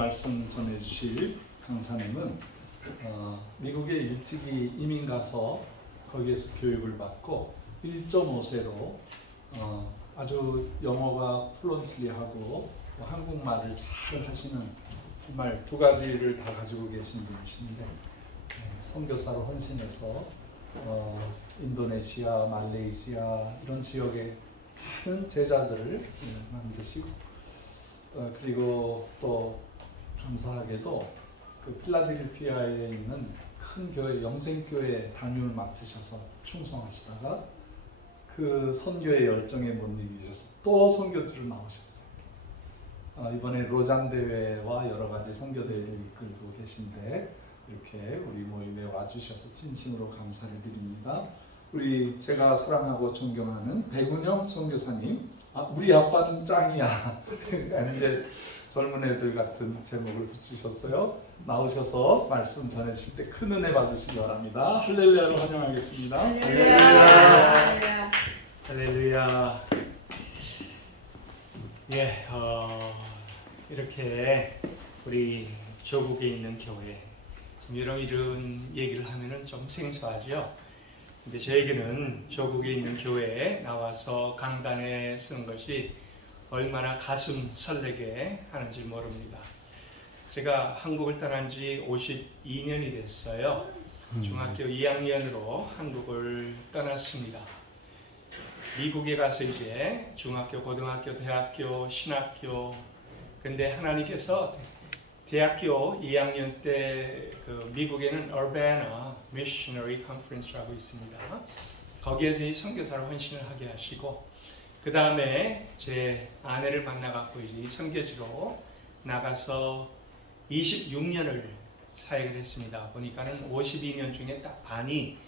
말씀 전해주실 강사님은 미국에 일찍이 이민 가서 거기에서 교육을 받고 1.5세로 아주 영어가 플루언틀리하고 한국말을 잘 하시는 정말 두 가지를 다 가지고 계신 분이신데 선교사로 헌신해서 인도네시아, 말레이시아 이런 지역에 많은 제자들을 만드시고 그리고 또 감사하게도 그 필라델피아에 있는 큰 교회, 영생교회 담임을 맡으셔서 충성하시다가 그 선교의 열정에 못 이기셔서 또 선교지로 나오셨어요. 이번에 로잔 대회와 여러 가지 선교 대회를 이끌고 계신데 이렇게 우리 모임에 와주셔서 진심으로 감사를 드립니다. 제가 사랑하고 존경하는 백운영 선교사님, 우리 아빠는 짱이야. 이제 젊은 애들 같은 제목을 붙이셨어요. 나오셔서 말씀 전해주실 때 큰 은혜 받으시기 바랍니다. 할렐루야로 환영하겠습니다. 할렐루야. 할렐루야. 예, 이렇게 우리 조국에 있는 교회 이런 얘기를 하면은 좀 생소하죠. 근데 저에게는 조국에 있는 교회에 나와서 강단에 쓰는 것이 얼마나 가슴 설레게 하는지 모릅니다. 제가 한국을 떠난 지 52년이 됐어요. 중학교 2학년으로 한국을 떠났습니다. 미국에 가서 이제 중학교, 고등학교, 대학교, 신학교, 근데 하나님께서 대학교 2학년 때 그 미국에는 Urbana Missionary Conference라고 있습니다. 거기에서 이 선교사로 헌신을 하게 하시고 그 다음에 제 아내를 만나갖고 이제 이 선교지로 나가서 26년을 사역을 했습니다. 보니까는 52년 중에 딱 반이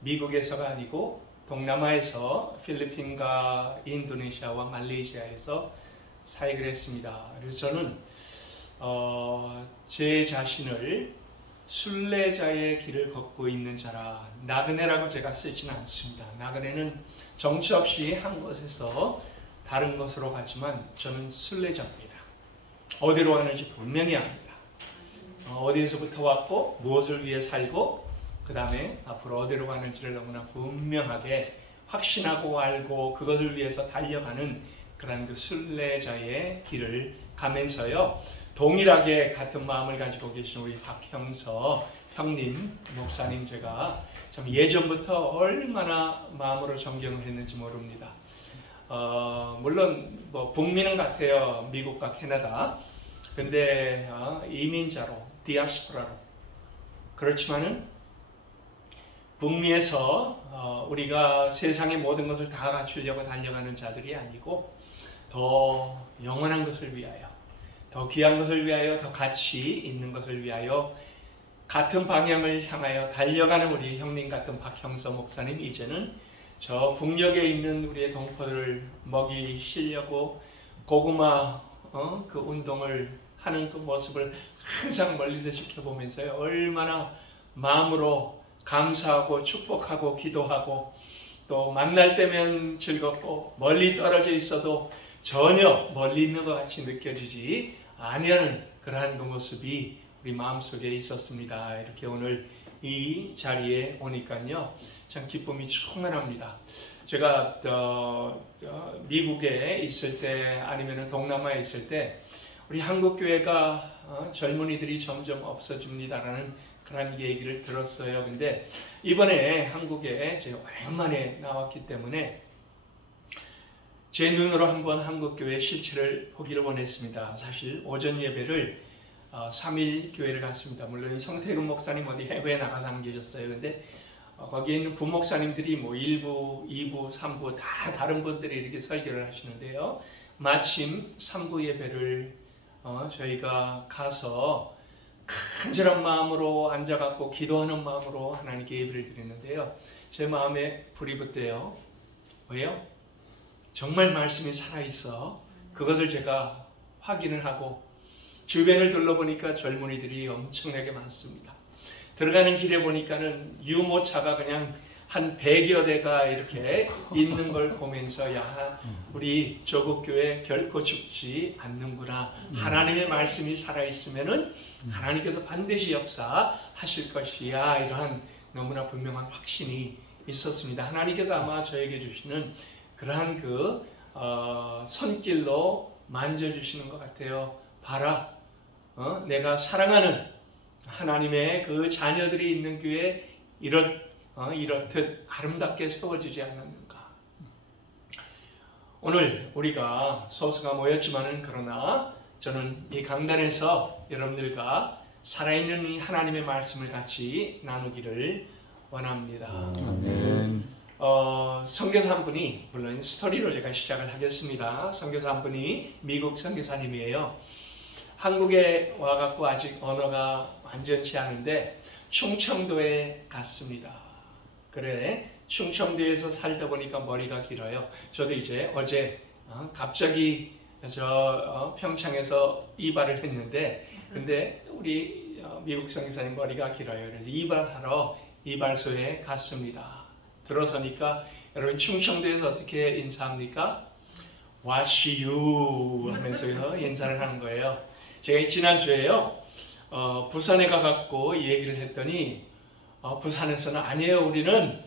미국에서가 아니고 동남아에서 필리핀과 인도네시아와 말레이시아에서 사역을 했습니다. 그래서 저는 제 자신을 순례자의 길을 걷고 있는 자라, 나그네라고 제가 쓰지는 않습니다. 나그네는 정치 없이 한 곳에서 다른 곳으로 가지만 저는 순례자입니다. 어디로 가는지 분명히 압니다. 어디에서부터 왔고 무엇을 위해 살고 그 다음에 앞으로 어디로 가는지를 너무나 분명하게 확신하고 알고 그것을 위해서 달려가는 그런 그 순례자의 길을 가면서요, 동일하게 같은 마음을 가지고 계신 우리 박형서 형님, 목사님, 제가 참 예전부터 얼마나 마음으로 존경을 했는지 모릅니다. 물론 뭐 북미는 같아요. 미국과 캐나다. 근데 이민자로, 디아스포라로. 그렇지만은 북미에서 우리가 세상의 모든 것을 다 갖추려고 달려가는 자들이 아니고 더 영원한 것을 위하여, 더 귀한 것을 위하여, 더 가치 있는 것을 위하여 같은 방향을 향하여 달려가는 우리 형님 같은 박형서 목사님, 이제는 저 북녘에 있는 우리의 동포들을 먹이시려고 고구마 그 운동을 하는 그 모습을 항상 멀리서 지켜보면서요, 얼마나 마음으로 감사하고 축복하고 기도하고 또 만날 때면 즐겁고 멀리 떨어져 있어도 전혀 멀리 있는 것 같이 느껴지지 아니하는 그러한 그 모습이 우리 마음속에 있었습니다. 이렇게 오늘 이 자리에 오니까요, 참 기쁨이 충만합니다. 제가 미국에 있을 때 아니면 동남아에 있을 때 우리 한국교회가 젊은이들이 점점 없어집니다라는 그런 얘기를 들었어요. 근데 이번에 한국에 제가 오랜만에 나왔기 때문에 제 눈으로 한번 한국교회 실체를 보기를 원했습니다. 사실 오전 예배를 3일 교회를 갔습니다. 물론 성태근 목사님 어디 해외에 나가서 안 계셨어요. 근데 거기에 있는 부목사님들이 뭐 1부, 2부, 3부 다 다른 분들이 이렇게 설교를 하시는데요. 마침 3부 예배를 저희가 가서 간절한 마음으로 앉아갖고 기도하는 마음으로 하나님께 예배를 드렸는데요. 제 마음에 불이 붙대요. 왜요? 정말 말씀이 살아있어. 그것을 제가 확인을 하고 주변을 둘러보니까 젊은이들이 엄청나게 많습니다. 들어가는 길에 보니까는 유모차가 그냥 한 100여 대가 이렇게 있는 걸 보면서 야, 우리 조국교회 결코 죽지 않는구나. 하나님의 말씀이 살아있으면은 하나님께서 반드시 역사하실 것이야. 이러한 너무나 분명한 확신이 있었습니다. 하나님께서 아마 저에게 주시는 그러한 손길로 만져주시는 것 같아요. 봐라, 내가 사랑하는 하나님의 그 자녀들이 있는 교회에 이렇듯 아름답게 세워지지 않았는가. 오늘 우리가 소수가 모였지만은 그러나 저는 이 강단에서 여러분들과 살아있는 이 하나님의 말씀을 같이 나누기를 원합니다. 아멘. 선교사 한 분이, 물론 스토리로 제가 시작을 하겠습니다. 선교사 한 분이 미국 선교사님이에요. 한국에 와갖고 아직 언어가 완전치 않은데 충청도에 갔습니다. 그래, 충청도에서 살다 보니까 머리가 길어요. 저도 이제 어제 갑자기 평창에서 이발을 했는데, 근데 우리 미국 선교사님 머리가 길어요. 그래서 이발하러 이발소에 갔습니다. 들어서니까 여러분 충청도에서 어떻게 인사합니까? 와시유 하면서 인사를 하는 거예요. 제가 지난주에요 부산에 가갖고 이 얘기를 했더니 부산에서는 아니에요, 우리는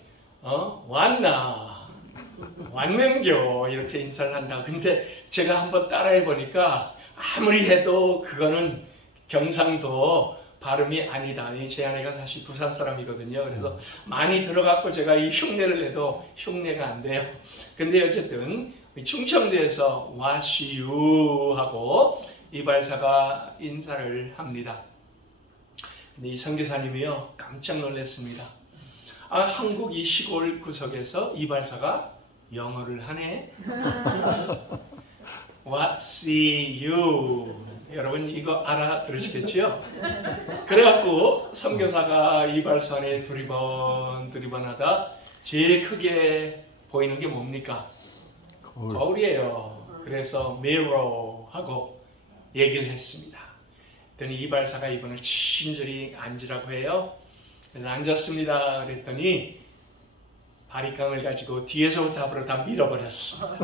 왔는겨 이렇게 인사를 한다. 근데 제가 한번 따라해 보니까 아무리 해도 그거는 경상도 발음이 아니다. 제 아내가 사실 부산 사람이거든요. 그래서 많이 들어갔고 제가 이 흉내를 내도 흉내가 안 돼요. 근데 어쨌든 충청도에서 와시유 하고 이발사가 인사를 합니다. 근데 이 선교사님이요 깜짝 놀랐습니다. 한국 이 시골 구석에서 이발사가 영어를 하네. 와시유. 여러분 이거 알아들으시겠죠? 그래갖고 선교사가 이발소안에 두리번 하다 제일 크게 보이는 게 뭡니까? 거울이에요. 그래서 mirror 하고 얘기를 했습니다. 그랬더니 이발사가 이분을 친절히 앉으라고 해요. 그래서 앉았습니다. 그랬더니 바리깡을 가지고 뒤에서부터 앞으로 다 밀어버렸어.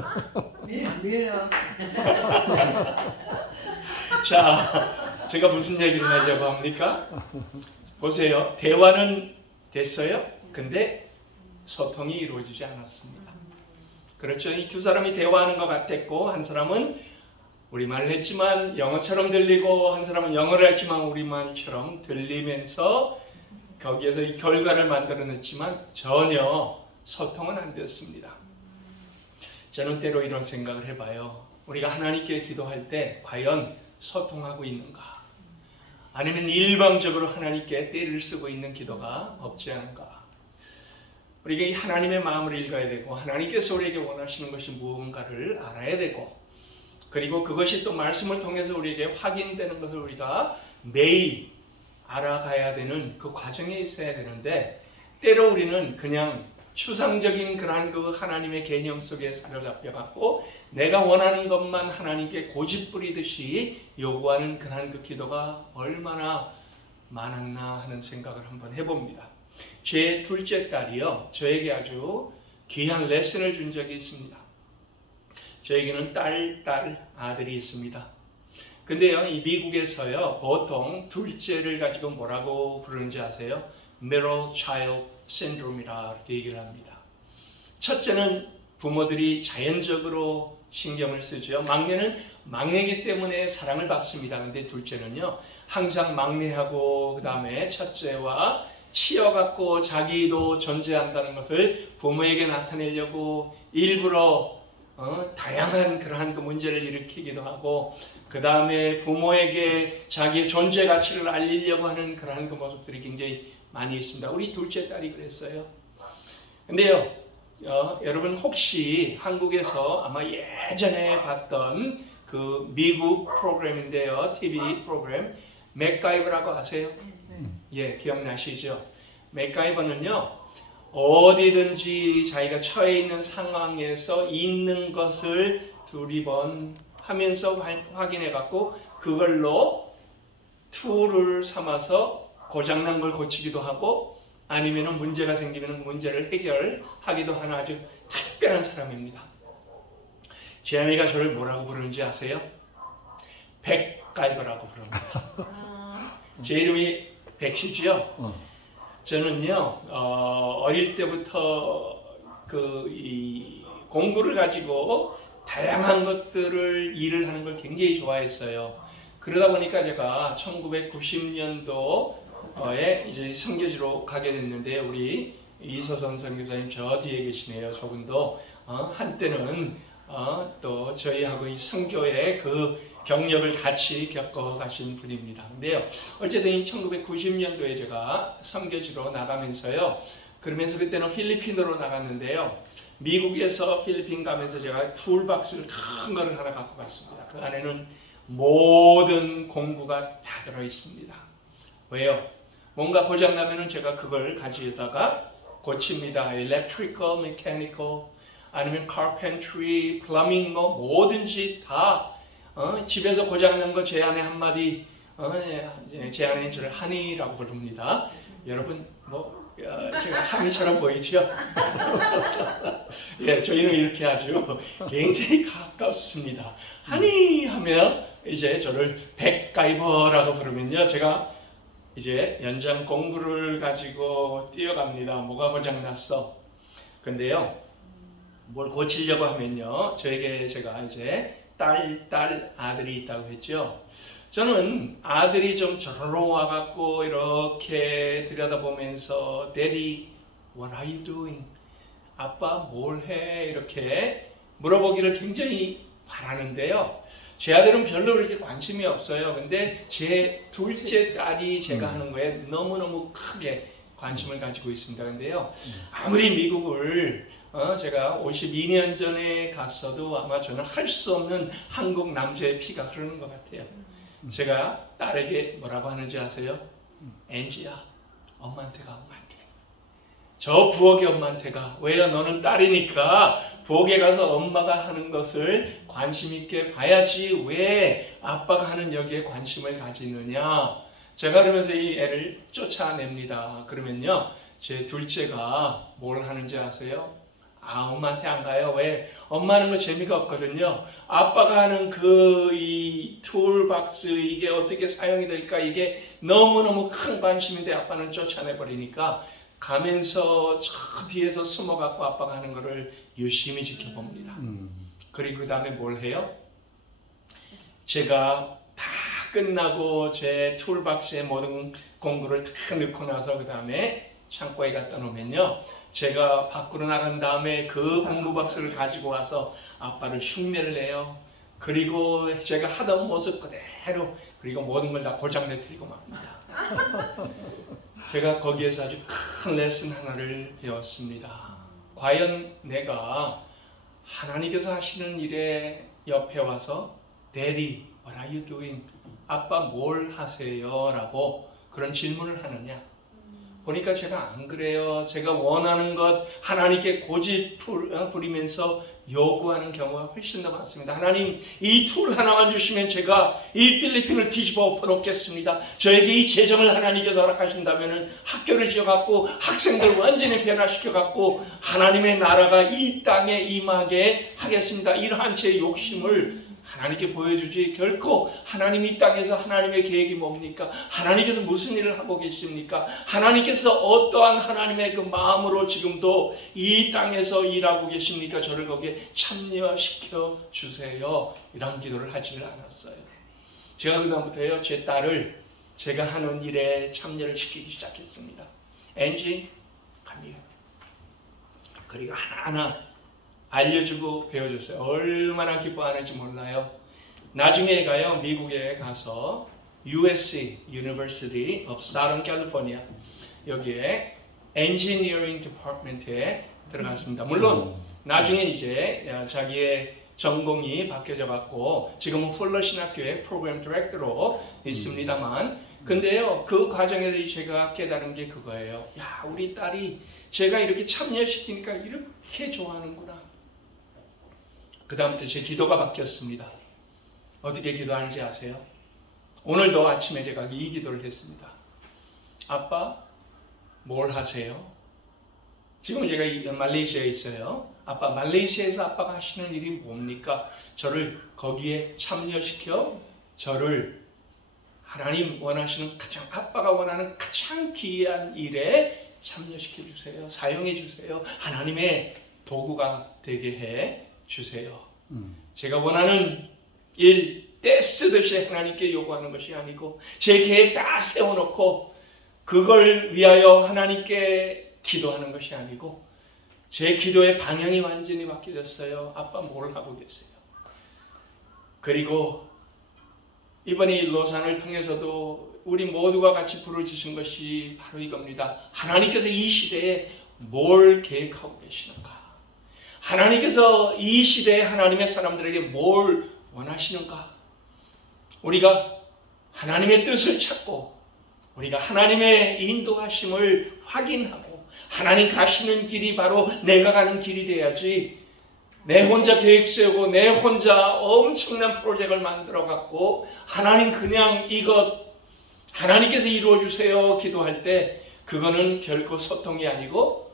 밀어. 자, 제가 무슨 얘기를 하려고 합니까? 보세요. 대화는 됐어요. 근데 소통이 이루어지지 않았습니다. 그렇죠. 이 두 사람이 대화하는 것 같았고, 한 사람은 우리말을 했지만 영어처럼 들리고, 한 사람은 영어를 했지만 우리말처럼 들리면서 거기에서 이 결과를 만들어냈지만 전혀 소통은 안 됐습니다. 저는 때로 이런 생각을 해봐요. 우리가 하나님께 기도할 때 과연 소통하고 있는가? 아니면 일방적으로 하나님께 때를 쓰고 있는 기도가 없지 않은가? 우리가 이 하나님의 마음을 읽어야 되고, 하나님께서 우리에게 원하시는 것이 무언가를 알아야 되고, 그리고 그것이 또 말씀을 통해서 우리에게 확인되는 것을 우리가 매일 알아가야 되는 그 과정에 있어야 되는데, 때로 우리는 그냥 추상적인 그러한 그 하나님의 개념 속에 사로잡혀갖고 내가 원하는 것만 하나님께 고집 부리듯이 요구하는 그러한 그 기도가 얼마나 많았나 하는 생각을 한번 해봅니다. 제 둘째 딸이요, 저에게 아주 귀한 레슨을 준 적이 있습니다. 저에게는 아들이 있습니다. 근데요, 이 미국에서요, 보통 둘째를 가지고 뭐라고 부르는지 아세요? Middle Child Syndrome이라 이렇게 얘기를 합니다. 첫째는 부모들이 자연적으로 신경을 쓰죠. 막내는 막내이기 때문에 사랑을 받습니다. 근데 둘째는요, 항상 막내하고 그 다음에 첫째와 치여갖고 자기도 존재한다는 것을 부모에게 나타내려고 일부러 다양한 그러한 그 문제를 일으키기도 하고, 그 다음에 부모에게 자기의 존재 가치를 알리려고 하는 그러한 그 모습들이 굉장히 많이 있습니다. 우리 둘째 딸이 그랬어요. 근데요, 여러분 혹시 한국에서 아마 예전에 봤던 그 미국 프로그램인데요, TV 프로그램 맥가이버라고 아세요? 예, 기억나시죠? 맥가이버는요, 어디든지 자기가 처해 있는 상황에서 있는 것을 두리번 하면서 확인해 갖고 그걸로 툴을 삼아서 고장난 걸 고치기도 하고 아니면 문제가 생기면 문제를 해결하기도 하는 아주 특별한 사람입니다. 제 아내가 저를 뭐라고 부르는지 아세요? 백가이버라고 부릅니다. 제 이름이 백시지요. 저는요 어릴 때부터 이 공부를 가지고 다양한 것들을 일을 하는 걸 굉장히 좋아했어요. 그러다 보니까 제가 1990년도에 이제 선교지로 가게 됐는데 우리 이서선 선교사님 저 뒤에 계시네요. 저분도 한때는 또 저희하고 이 선교의 그 경력을 같이 겪어 가신 분입니다. 근데요, 어쨌든 이 1990년도에 제가 선교지로 나가면서요, 그러면서 그때는 필리핀으로 나갔는데요, 미국에서 필리핀 가면서 제가 툴박스를 큰 거를 하나 갖고 갔습니다. 그 안에는 모든 공부가 다 들어 있습니다. 왜요? 뭔가 고장나면은 제가 그걸 가지다가 고칩니다. Electrical, Mechanical, 아니면 Carpentry, Plumbing, 뭐 뭐든지 다 집에서 고장난 거 제 아내 한마디, 제 아내는 저를 하니라고 부릅니다. 여러분 제가 하니처럼 보이죠? 예, 저희는 이렇게 아주 굉장히 가깝습니다. 하니 하면 이제 저를 백가이버라고 부르면요, 제가 이제 연장 공부를 가지고 뛰어갑니다. 뭐가 고장났어? 근데요, 뭘 고치려고 하면요, 저에게 제가 이제 아들이 있다고 했죠. 저는 아들이 좀 저러러 와갖고 이렇게 들여다보면서 Daddy, what are you doing? 아빠 뭘 해? 이렇게 물어보기를 굉장히 바라는데요. 제 아들은 별로 그렇게 관심이 없어요. 근데 제 둘째 딸이 제가 하는 거에 너무너무 크게 관심을 가지고 있습니다. 근데요, 아무리 미국을 제가 52년 전에 갔어도 아마 저는 할 수 없는 한국 남자의 피가 흐르는 것 같아요. 제가 딸에게 뭐라고 하는지 아세요? 엔지야, 엄마한테 가, 엄마한테. 저 부엌에 엄마한테 가. 왜요? 너는 딸이니까 부엌에 가서 엄마가 하는 것을 관심 있게 봐야지 왜 아빠가 하는 여기에 관심을 가지느냐. 제가 그러면서 이 애를 쫓아냅니다. 그러면요, 제 둘째가 뭘 하는지 아세요? 엄마한테 안 가요. 왜? 엄마 하는 거 재미가 없거든요. 아빠가 하는 이 툴박스, 이게 어떻게 사용이 될까, 이게 너무너무 큰 관심인데 아빠는 쫓아내버리니까 가면서 저 뒤에서 숨어갖고 아빠가 하는 거를 유심히 지켜봅니다. 그리고 그 다음에 뭘 해요? 제가 다 끝나고 제 툴박스에 모든 공구를 다 넣고 나서 그 다음에 창고에 갖다 놓으면요, 제가 밖으로 나간 다음에 그 공부 박스를 가지고 와서 아빠를 흉내를 내요. 그리고 제가 하던 모습 그대로, 그리고 모든 걸 다 고장내드리고 맙니다. 제가 거기에서 아주 큰 레슨 하나를 배웠습니다. 과연 내가 하나님께서 하시는 일에 옆에 와서 Daddy, what are you doing? 아빠 뭘 하세요? 라고 그런 질문을 하느냐. 보니까 제가 안 그래요. 제가 원하는 것 하나님께 고집 부리면서 요구하는 경우가 훨씬 더 많습니다. 하나님, 이 툴 하나만 주시면 제가 이 필리핀을 뒤집어 엎어놓겠습니다. 저에게 이 재정을 하나님께서 허락하신다면 학교를 지어갖고 학생들 완전히 변화시켜갖고 하나님의 나라가 이 땅에 임하게 하겠습니다. 이러한 제 욕심을 하나님께 보여주지, 결코 하나님 이 땅에서 하나님의 계획이 뭡니까? 하나님께서 무슨 일을 하고 계십니까? 하나님께서 어떠한 하나님의 그 마음으로 지금도 이 땅에서 일하고 계십니까? 저를 거기에 참여시켜 주세요. 이런 기도를 하지를 않았어요. 제가 그 다음부터요, 제 딸을 제가 하는 일에 참여를 시키기 시작했습니다. 엔지, 갑니다. 그리고 하나하나 알려주고 배워줬어요. 얼마나 기뻐하는지 몰라요. 나중에 가요, 미국에 가서 USC, University of Southern California, 여기에 Engineering Department에 들어갔습니다. 물론 나중에 이제 자기의 전공이 바뀌어져 갖고 지금은 풀러 신학교의 프로그램 디렉터로 있습니다만, 근데요, 그 과정에서 제가 깨달은 게 그거예요. 야, 우리 딸이 제가 이렇게 참여시키니까 이렇게 좋아하는구나. 그 다음부터 제 기도가 바뀌었습니다. 어떻게 기도하는지 아세요? 오늘도 아침에 제가 이 기도를 했습니다. 아빠, 뭘 하세요? 지금 제가 말레이시아에 있어요. 말레이시아에서 아빠가 하시는 일이 뭡니까? 저를 거기에 참여시켜 저를 하나님 원하시는 아빠가 원하는 가장 귀한 일에 참여시켜 주세요. 사용해 주세요. 하나님의 도구가 되게 해 주세요. 제가 원하는 일 때 쓰듯이 하나님께 요구하는 것이 아니고 제 계획 다 세워놓고 그걸 위하여 하나님께 기도하는 것이 아니고 제 기도의 방향이 완전히 바뀌어졌어요. 아빠 뭘 하고 계세요? 그리고 이번에 이 로산을 통해서도 우리 모두가 같이 부르짖은 것이 바로 이겁니다. 하나님께서 이 시대에 뭘 계획하고 계시는가? 하나님께서 이 시대에 하나님의 사람들에게 뭘 원하시는가? 우리가 하나님의 뜻을 찾고 우리가 하나님의 인도하심을 확인하고 하나님 가시는 길이 바로 내가 가는 길이 돼야지 내 혼자 계획 세우고 내 혼자 엄청난 프로젝트를 만들어 갖고 하나님 그냥 이것 하나님께서 이루어 주세요 기도할 때 그거는 결코 소통이 아니고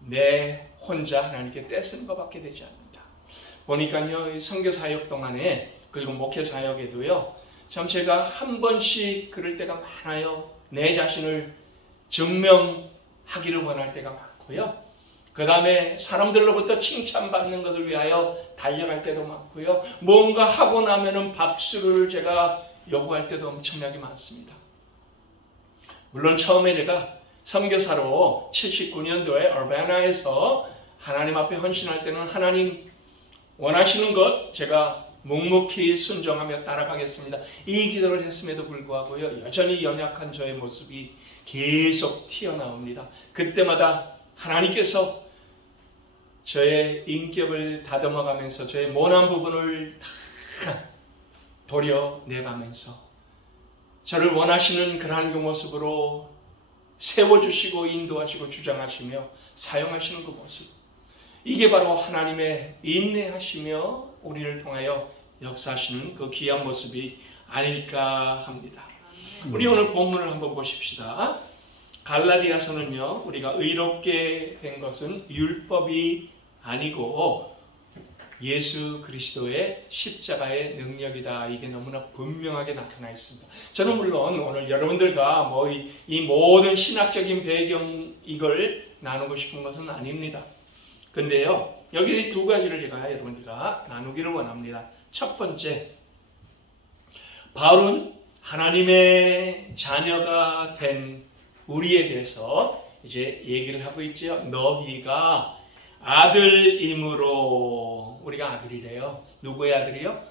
내 혼자 하나님께 떼쓰는 것밖에 되지 않는다. 보니까요 선교 사역 동안에 그리고 목회 사역에도요 참 제가 한 번씩 그럴 때가 많아요. 내 자신을 증명하기를 원할 때가 많고요. 그 다음에 사람들로부터 칭찬받는 것을 위하여 달려갈 때도 많고요. 뭔가 하고 나면은 박수를 제가 요구할 때도 엄청나게 많습니다. 물론 처음에 제가 선교사로 79년도에 얼베나에서 하나님 앞에 헌신할 때는 하나님 원하시는 것 제가 묵묵히 순종하며 따라가겠습니다. 이 기도를 했음에도 불구하고요. 여전히 연약한 저의 모습이 계속 튀어나옵니다. 그때마다 하나님께서 저의 인격을 다듬어가면서 저의 모난 부분을 다 도려내가면서 저를 원하시는 그러한 그 모습으로 세워주시고 인도하시고 주장하시며 사용하시는 그 모습 이게 바로 하나님의 인내하시며 우리를 통하여 역사하시는 그 귀한 모습이 아닐까 합니다. 우리 오늘 본문을 한번 보십시다. 갈라디아서는요 우리가 의롭게 된 것은 율법이 아니고 예수 그리스도의 십자가의 능력이다. 이게 너무나 분명하게 나타나 있습니다. 저는 물론 오늘 여러분들과 이 모든 신학적인 배경 이걸 나누고 싶은 것은 아닙니다. 근데요 여기 두 가지를 제가 여러분들과 나누기를 원합니다. 첫 번째, 바울은 하나님의 자녀가 된 우리에 대해서 이제 얘기를 하고 있죠. 너희가 아들이므로 우리가 아들이래요. 누구의 아들이요?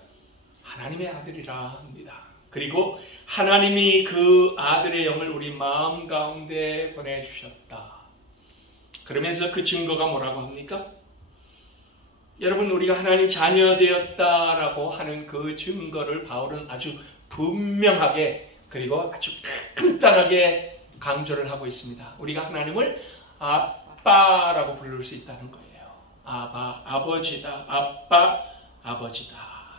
하나님의 아들이라 합니다. 그리고 하나님이 그 아들의 영을 우리 마음 가운데 보내주셨다. 그러면서 그 증거가 뭐라고 합니까? 여러분 우리가 하나님 자녀 되었다라고 하는 그 증거를 바울은 아주 분명하게 그리고 아주 간단하게 강조를 하고 있습니다. 우리가 하나님을 아빠라고 부를 수 있다는 거예요. 아바, 아버지다, 아빠, 아버지다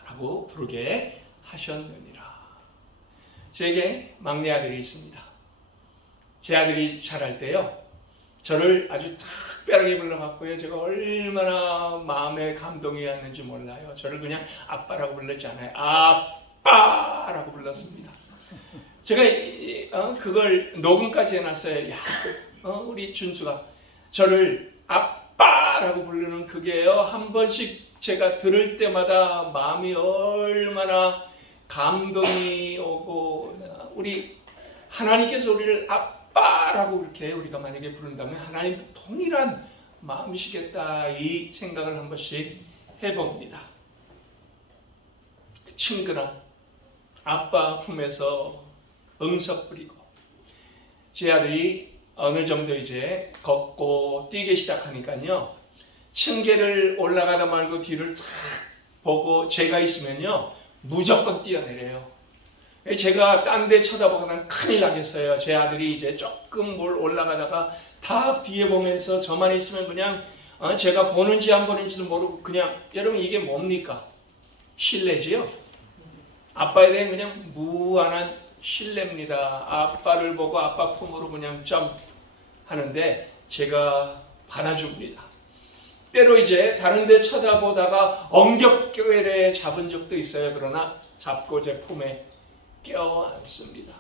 라고 부르게 하셨느니라. 제게 막내 아들이 있습니다. 제 아들이 자랄 때요 저를 아주 특별하게 불러봤고요. 제가 얼마나 마음에 감동이 왔는지 몰라요. 저를 그냥 아빠라고 불렀지 않아요. 아빠라고 불렀습니다. 제가 그걸 녹음까지 해놨어요. 야, 우리 준수가 저를 아빠라고 부르는 그게요. 한 번씩 제가 들을 때마다 마음이 얼마나 감동이 오고 우리 하나님께서 우리를 아빠라고 그렇게 우리가 만약에 부른다면 하나님도 동일한 마음이시겠다 이 생각을 한 번씩 해봅니다. 친근한 아빠 품에서 응석 부리고 제 아들이 어느 정도 이제 걷고 뛰기 시작하니까요 층계를 올라가다 말고 뒤를 탁 보고 제가 있으면요 무조건 뛰어내려요. 제가 딴 데 쳐다보면 큰일 나겠어요. 제 아들이 이제 조금 뭘 올라가다가 다 뒤에 보면서 저만 있으면 그냥 제가 보는지 안 보는지도 모르고 그냥 여러분 이게 뭡니까? 신뢰지요? 아빠에 대한 그냥 무한한 신뢰입니다. 아빠를 보고 아빠 품으로 그냥 하는데 제가 받아줍니다. 때로 이제 다른 데 쳐다보다가 엉겹결에 잡은 적도 있어요. 그러나 잡고 제 품에 껴안습니다.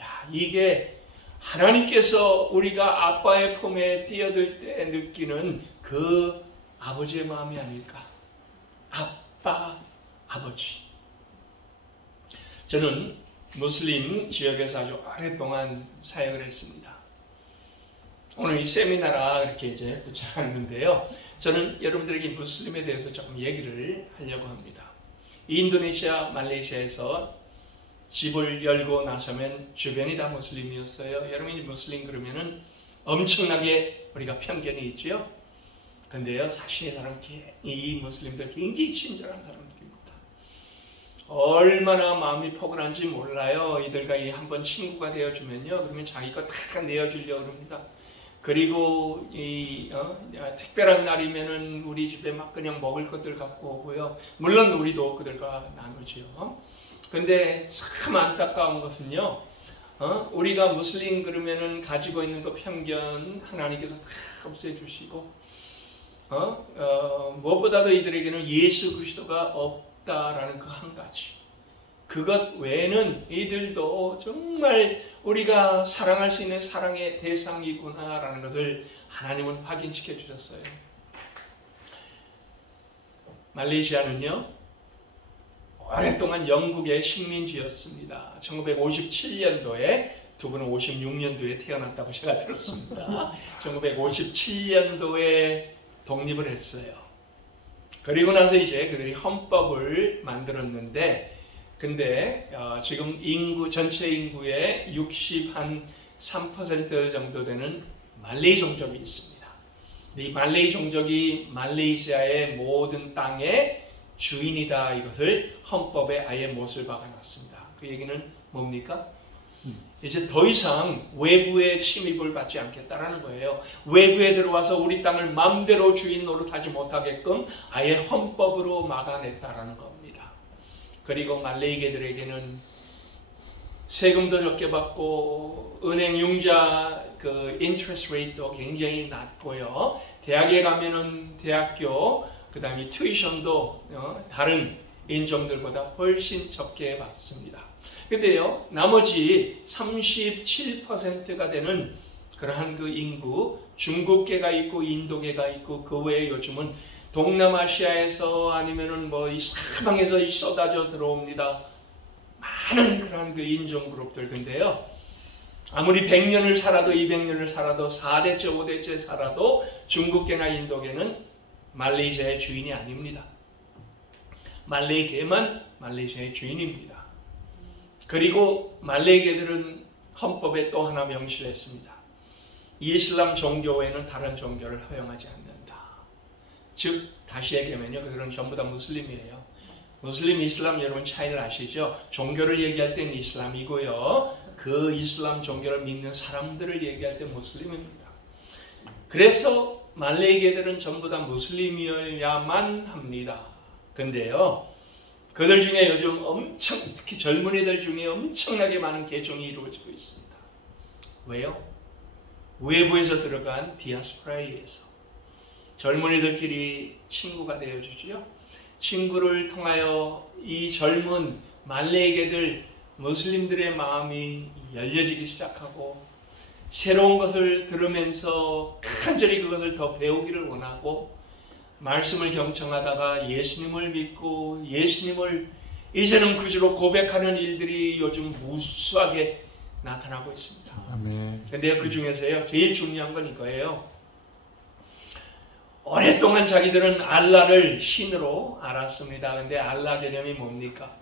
야, 이게 하나님께서 우리가 아빠의 품에 뛰어들 때 느끼는 그 아버지의 마음이 아닐까. 아빠, 아버지. 저는 무슬림 지역에서 아주 오랫동안 사역을 했습니다. 오늘 이 세미나라 이렇게 이제 붙여놨는데요. 저는 여러분들에게 무슬림에 대해서 조금 얘기를 하려고 합니다. 인도네시아, 말레이시아에서 집을 열고 나서면 주변이 다 무슬림이었어요. 여러분이 무슬림 그러면은 엄청나게 우리가 편견이 있죠. 근데요, 사실 이 무슬림들 굉장히 친절한 사람들입니다. 얼마나 마음이 포근한지 몰라요. 이들과 한번 친구가 되어주면요, 그러면 자기 거 다 내어주려고 합니다. 그리고 특별한 날이면은 우리 집에 막 그냥 먹을 것들 갖고 오고요. 물론 우리도 그들과 나누지요. 근데 참 안타까운 것은요, 우리가 무슬림 그러면은 가지고 있는 그 편견 하나님께서 다 없애주시고, 무엇보다도 이들에게는 예수 그리스도가 없다라는 그 한 가지. 그것 외에는 이들도 정말 우리가 사랑할 수 있는 사랑의 대상이구나라는 것을 하나님은 확인시켜 주셨어요. 말레이시아는요, 오랫동안 영국의 식민지였습니다. 1957년도에 두 분은 56년도에 태어났다고 제가 들었습니다. 1957년도에 독립을 했어요. 그리고 나서 이제 그들이 헌법을 만들었는데, 근데 지금 전체 인구의 63% 정도 되는 말레이 종족이 있습니다. 이 말레이 종족이 말레이시아의 모든 땅의 주인이다. 이것을 헌법에 아예 못을 박아놨습니다. 그 얘기는 뭡니까? 이제 더 이상 외부의 침입을 받지 않겠다라는 거예요. 외부에 들어와서 우리 땅을 마음대로 주인 노릇하지 못하게끔 아예 헌법으로 막아냈다라는 겁니다. 그리고 말레이계들에게는 세금도 적게 받고 은행 융자 그 인트레스트 레이트도 굉장히 낮고요. 대학에 가면은 대학교 그다음에 튜이션도 다른 인종들보다 훨씬 적게 받습니다. 근데요, 나머지 37%가 되는 그러한 그 인구, 중국계가 있고 인도계가 있고 그 외에 요즘은 동남아시아에서 아니면은 이 사방에서 쏟아져 들어옵니다. 많은 그러한 그 인종 그룹들. 근데요, 아무리 100년을 살아도 200년을 살아도 4대째 5대째 살아도 중국계나 인도계는 말레이시아의 주인이 아닙니다. 말레이계만 말레이시아의 주인입니다. 그리고 말레이계들은 헌법에 또 하나 명시를 했습니다. 이슬람 종교 외에는 다른 종교를 허용하지 않는다. 즉 다시 얘기하면요, 그들은 전부 다 무슬림이에요. 무슬림, 이슬람 여러분 차이를 아시죠? 종교를 얘기할 때는 이슬람이고요, 그 이슬람 종교를 믿는 사람들을 얘기할 때 무슬림입니다. 그래서 말레이계들은 전부 다 무슬림이어야만 합니다. 근데요, 그들 중에 요즘 특히 젊은이들 중에 엄청나게 많은 개종이 이루어지고 있습니다. 왜요? 외부에서 들어간 디아스포라에 의해서 젊은이들끼리 친구가 되어주죠. 친구를 통하여 이 젊은 말레이계들, 무슬림들의 마음이 열려지기 시작하고 새로운 것을 들으면서 간절히 그것을 더 배우기를 원하고 말씀을 경청하다가 예수님을 믿고 예수님을 이제는 구주로 고백하는 일들이 요즘 무수하게 나타나고 있습니다. 그런데 그 중에서요, 제일 중요한 건 이거예요. 오랫동안 자기들은 알라를 신으로 알았습니다. 근데 알라 개념이 뭡니까?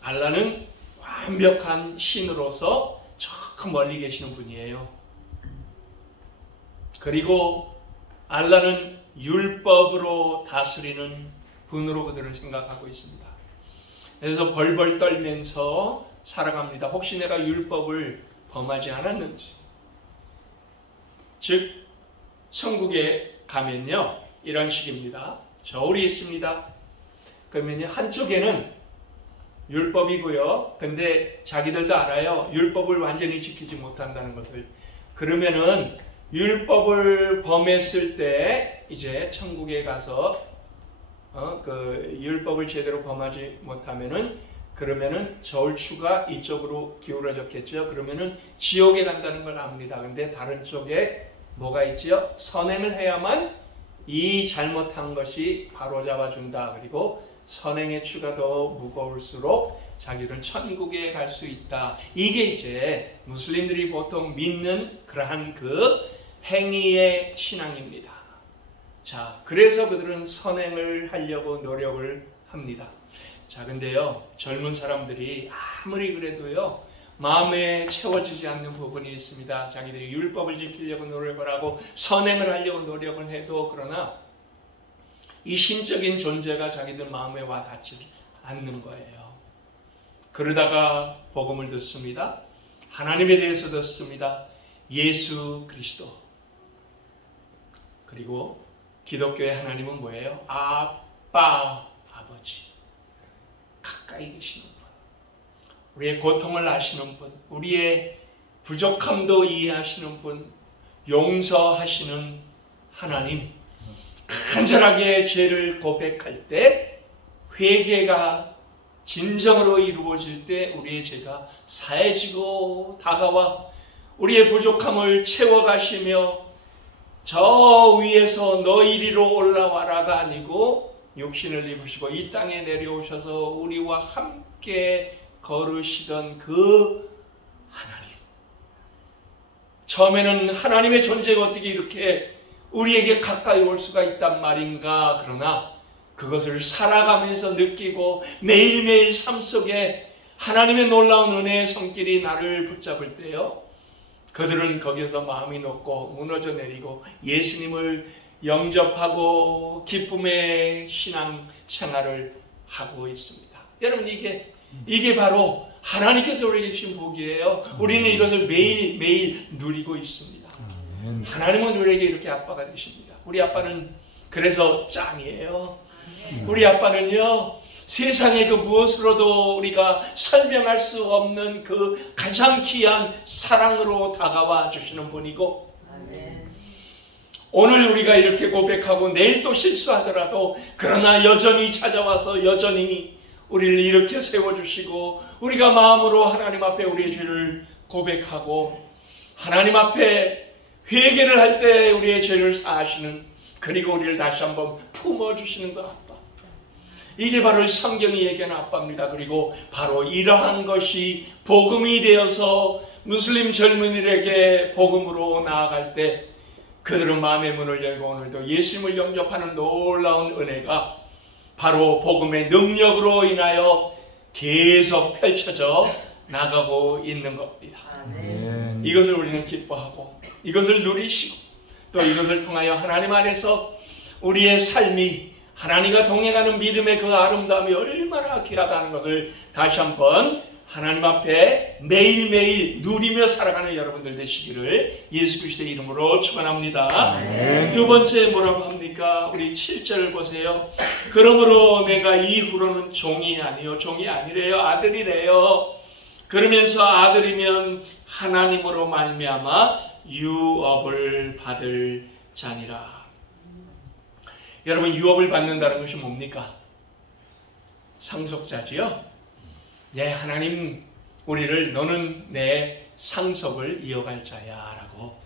알라는 완벽한 신으로서 저 멀리 계시는 분이에요. 그리고 알라는 율법으로 다스리는 분으로 그들은 생각하고 있습니다. 그래서 벌벌 떨면서 살아갑니다. 혹시 내가 율법을 범하지 않았는지. 즉 천국에 가면요, 이런 식입니다. 저울이 있습니다. 그러면 한쪽에는 율법이고요, 근데 자기들도 알아요. 율법을 완전히 지키지 못한다는 것을. 그러면은 율법을 범했을 때 이제 천국에 가서 그 율법을 제대로 범하지 못하면은 그러면은 저울추가 이쪽으로 기울어졌겠죠. 그러면은 지옥에 간다는 걸 압니다. 근데 다른 쪽에 뭐가 있지요? 선행을 해야만 이 잘못한 것이 바로잡아준다. 그리고 선행의 추가 더 무거울수록 자기는 천국에 갈 수 있다. 이게 이제 무슬림들이 보통 믿는 그러한 그 행위의 신앙입니다. 자, 그래서 그들은 선행을 하려고 노력을 합니다. 자, 근데요, 젊은 사람들이 아무리 그래도요, 마음에 채워지지 않는 부분이 있습니다. 자기들이 율법을 지키려고 노력을 하고 선행을 하려고 노력을 해도 그러나 이 신적인 존재가 자기들 마음에 와 닿지 않는 거예요. 그러다가 복음을 듣습니다. 하나님에 대해서 듣습니다. 예수 그리스도. 그리고 기독교의 하나님은 뭐예요? 아빠, 아버지. 가까이 계시는 분. 우리의 고통을 아시는 분. 우리의 부족함도 이해하시는 분. 용서하시는 하나님. 간절하게 죄를 고백할 때 회개가 진정으로 이루어질 때 우리의 죄가 사해지고 다가와 우리의 부족함을 채워가시며 저 위에서 너 이리로 올라와라가 아니고 육신을 입으시고 이 땅에 내려오셔서 우리와 함께 걸으시던 그 하나님. 처음에는 하나님의 존재가 어떻게 이렇게 우리에게 가까이 올 수가 있단 말인가. 그러나 그것을 살아가면서 느끼고 매일매일 삶 속에 하나님의 놀라운 은혜의 손길이 나를 붙잡을 때요, 그들은 거기서 마음이 녹고 무너져 내리고 예수님을 영접하고 기쁨의 신앙 생활을 하고 있습니다. 여러분, 이게 바로 하나님께서 우리에게 주신 복이에요. 우리는 이것을 매일매일 누리고 있습니다. 하나님은 우리에게 이렇게 아빠가 되십니다. 우리 아빠는 그래서 짱이에요. 우리 아빠는요, 세상의 그 무엇으로도 우리가 설명할 수 없는 그 가장 귀한 사랑으로 다가와 주시는 분이고, 오늘 우리가 이렇게 고백하고 내일 또 실수하더라도 그러나 여전히 찾아와서 여전히 우리를 이렇게 세워주시고 우리가 마음으로 하나님 앞에 우리의 죄를 고백하고 하나님 앞에 회개를 할 때 우리의 죄를 사하시는, 그리고 우리를 다시 한번 품어주시는 그 아빠. 이게 바로 성경이 얘기하는 아빠입니다. 그리고 바로 이러한 것이 복음이 되어서 무슬림 젊은이들에게 복음으로 나아갈 때 그들은 마음의 문을 열고 오늘도 예수님을 영접하는 놀라운 은혜가 바로 복음의 능력으로 인하여 계속 펼쳐져 나가고 있는 겁니다. 이것을 우리는 기뻐하고 이것을 누리시고 또 이것을 통하여 하나님 안에서 우리의 삶이 하나님과 동행하는 믿음의 그 아름다움이 얼마나 귀하다는 것을 다시 한번 하나님 앞에 매일매일 누리며 살아가는 여러분들 되시기를 예수 그리스도의 이름으로 축원합니다. 두 번째 뭐라고 합니까? 우리 7절 보세요. 그러므로 내가 이후로는 종이 아니래요. 아들이래요. 그러면서 아들이면 하나님으로 말미암아 유업을 받을 자니라. 여러분, 유업을 받는다는 것이 뭡니까? 상속자지요. 예, 하나님 우리를 너는 내 상속을 이어갈 자야 라고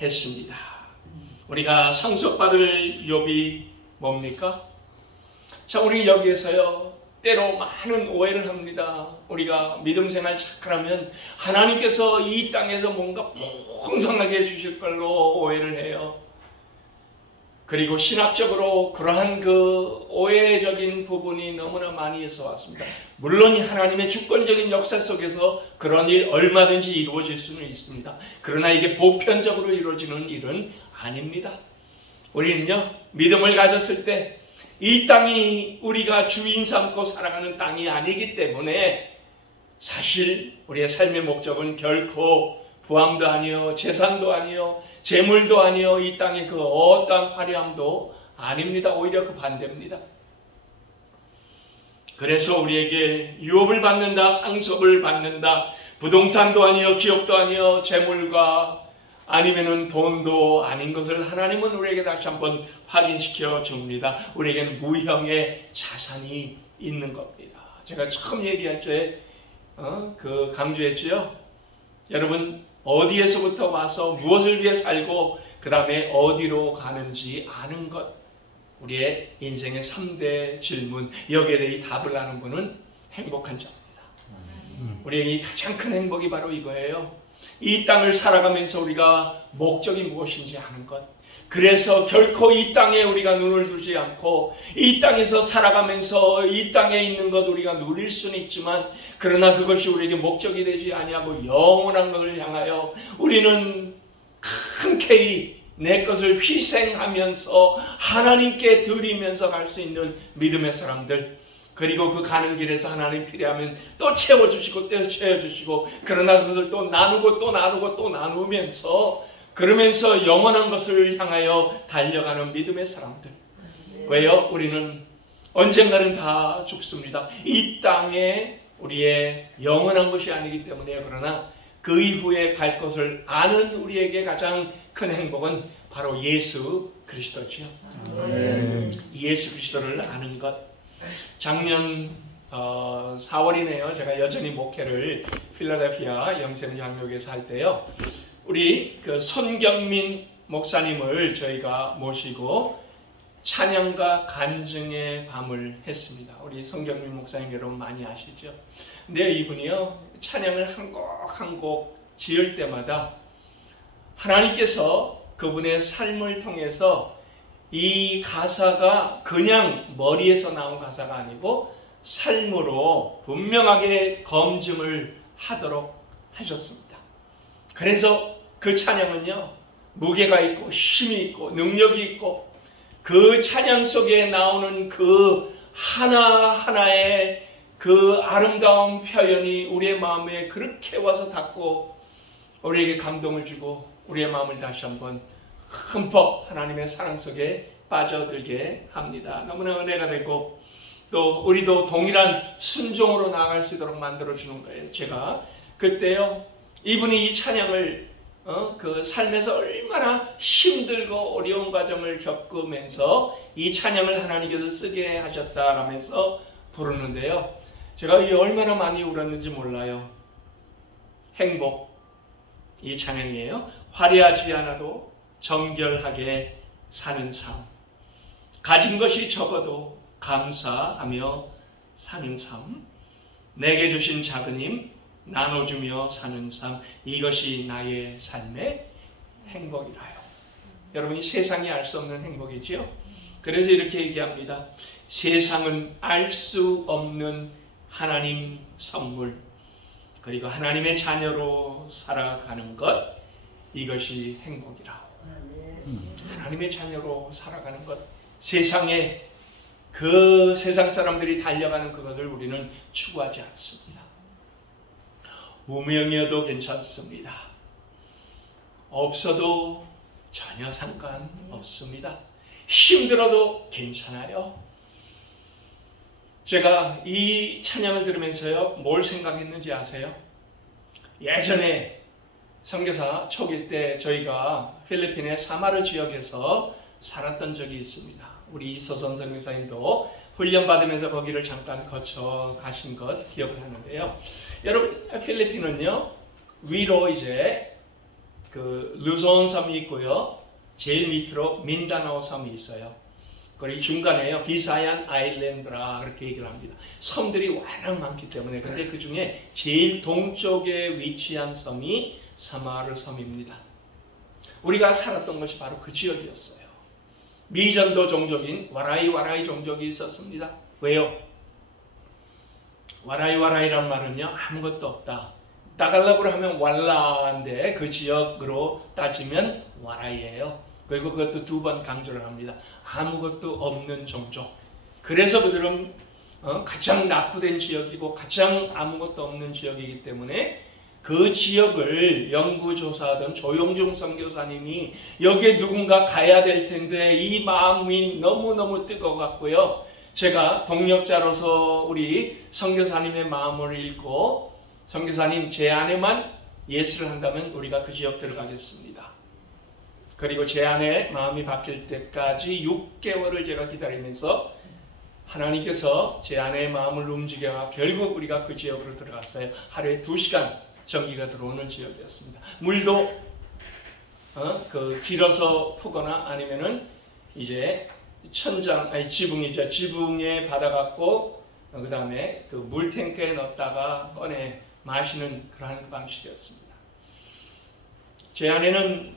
했습니다. 우리가 상속받을 유업이 뭡니까? 자, 우리 여기에서요 때로 많은 오해를 합니다. 우리가 믿음 생활 착하면 하나님께서 이 땅에서 뭔가 풍성하게 해주실 걸로 오해를 해요. 그리고 신학적으로 그러한 그 오해적인 부분이 너무나 많이 있어 왔습니다. 물론 하나님의 주권적인 역사 속에서 그런 일 얼마든지 이루어질 수는 있습니다. 그러나 이게 보편적으로 이루어지는 일은 아닙니다. 우리는요, 믿음을 가졌을 때 이 땅이 우리가 주인 삼고 살아가는 땅이 아니기 때문에 사실 우리의 삶의 목적은 결코 부함도 아니요, 재산도 아니요, 재물도 아니요, 이 땅의 그 어떠한 화려함도 아닙니다. 오히려 그 반대입니다. 그래서 우리에게 유업을 받는다, 상속을 받는다, 부동산도 아니요, 기업도 아니요, 재물과 아니면은 돈도 아닌 것을 하나님은 우리에게 다시 한번 확인시켜 줍니다. 우리에게는 무형의 자산이 있는 겁니다. 제가 처음 얘기할 때 강조했죠. 여러분 어디에서부터 와서 무엇을 위해 살고 그 다음에 어디로 가는지 아는 것, 우리의 인생의 3대 질문, 여기에 대해 답을 아는 분은 행복한 자입니다. 우리에게 가장 큰 행복이 바로 이거예요. 이 땅을 살아가면서 우리가 목적이 무엇인지 아는 것. 그래서 결코 이 땅에 우리가 눈을 두지 않고 이 땅에서 살아가면서 이 땅에 있는 것 우리가 누릴 수는 있지만 그러나 그것이 우리에게 목적이 되지 아니하고 영원한 것을 향하여 우리는 흔쾌히 내 것을 희생하면서 하나님께 드리면서 갈 수 있는 믿음의 사람들, 그리고 그 가는 길에서 하나님 필요하면 또 채워주시고 또 채워주시고 그러나 그것을 또 나누고 또 나누고 또 나누면서 그러면서 영원한 것을 향하여 달려가는 믿음의 사람들. 왜요? 우리는 언젠가는 다 죽습니다. 이 땅에 우리의 영원한 것이 아니기 때문에. 그러나 그 이후에 갈 것을 아는 우리에게 가장 큰 행복은 바로 예수 그리스도지요. 예수 그리스도를 아는 것. 작년 4월이네요. 제가 여전히 목회를 필라델피아 영생장로교에서 할 때요. 우리 그 손경민 목사님을 저희가 모시고 찬양과 간증의 밤을 했습니다. 우리 손경민 목사님 여러분 많이 아시죠? 근데 이분이요, 찬양을 한 곡 한 곡 지을 때마다 하나님께서 그분의 삶을 통해서 이 가사가 그냥 머리에서 나온 가사가 아니고 삶으로 분명하게 검증을 하도록 하셨습니다. 그래서 그 찬양은요, 무게가 있고 힘이 있고 능력이 있고 그 찬양 속에 나오는 그 하나하나의 그 아름다운 표현이 우리의 마음에 그렇게 와서 닿고 우리에게 감동을 주고 우리의 마음을 다시 한번 흠뻑 하나님의 사랑 속에 빠져들게 합니다. 너무나 은혜가 되고 또 우리도 동일한 순종으로 나아갈 수 있도록 만들어주는 거예요. 제가 그때요, 이분이 이 찬양을 그 삶에서 얼마나 힘들고 어려운 과정을 겪으면서 이 찬양을 하나님께서 쓰게 하셨다라면서 부르는데요. 제가 이 얼마나 많이 울었는지 몰라요. 행복, 이 찬양이에요. 화려하지 않아도 정결하게 사는 삶, 가진 것이 적어도 감사하며 사는 삶, 내게 주신 작은 힘 나눠주며 사는 삶, 이것이 나의 삶의 행복이라요. 여러분이 세상이 알 수 없는 행복이지요. 그래서 이렇게 얘기합니다. 세상은 알 수 없는 하나님 선물, 그리고 하나님의 자녀로 살아가는 것, 이것이 행복이라. 하나님의 자녀로 살아가는 것, 세상에 그 세상 사람들이 달려가는 그것을 우리는 추구하지 않습니다. 무명이어도 괜찮습니다. 없어도 전혀 상관없습니다. 힘들어도 괜찮아요. 제가 이 찬양을 들으면서요, 뭘 생각했는지 아세요? 예전에 선교사 초기 때 저희가 필리핀의 사마르 지역에서 살았던 적이 있습니다. 우리 이서선 선교사님도 훈련받으면서 거기를 잠깐 거쳐 가신 것 기억을 하는데요. 여러분, 필리핀은요, 위로 이제 그 루손 섬이 있고요, 제일 밑으로 민다나오 섬이 있어요. 그리고 중간에요, 비사얀 아일랜드라 그렇게 얘기를 합니다. 섬들이 워낙 많기 때문에. 근데 그 중에 제일 동쪽에 위치한 섬이 사마르 섬입니다. 우리가 살았던 것이 바로 그 지역이었어요. 미전도 종족인 와라이 종족이 있었습니다. 왜요? 와라이란 말은요, 아무것도 없다. 따갈락으로 하면 왈라인데 그 지역으로 따지면 와라이예요. 그리고 그것도 2번 강조를 합니다. 아무것도 없는 종족. 그래서 그들은 가장 낙후된 지역이고 가장 아무것도 없는 지역이기 때문에 그 지역을 연구조사하던 조용중 선교사님이 여기에 누군가 가야 될 텐데 이 마음이 너무너무 뜨거웠고요. 제가 동역자로서 우리 선교사님의 마음을 읽고, 선교사님 제 안에만 예수를 한다면 우리가 그 지역 들어가겠습니다. 그리고 제 아내 마음이 바뀔 때까지 6개월을 제가 기다리면서 하나님께서 제 아내의 마음을 움직여 결국 우리가 그 지역으로 들어갔어요. 하루에 2시간 전기가 들어오는 지역이었습니다. 물도 길어서 푸거나 아니면은 이제 지붕이죠. 지붕에 받아갖고 그 다음에 그 물탱크에 넣었다가 꺼내 마시는 그러한 방식이었습니다. 제 아내는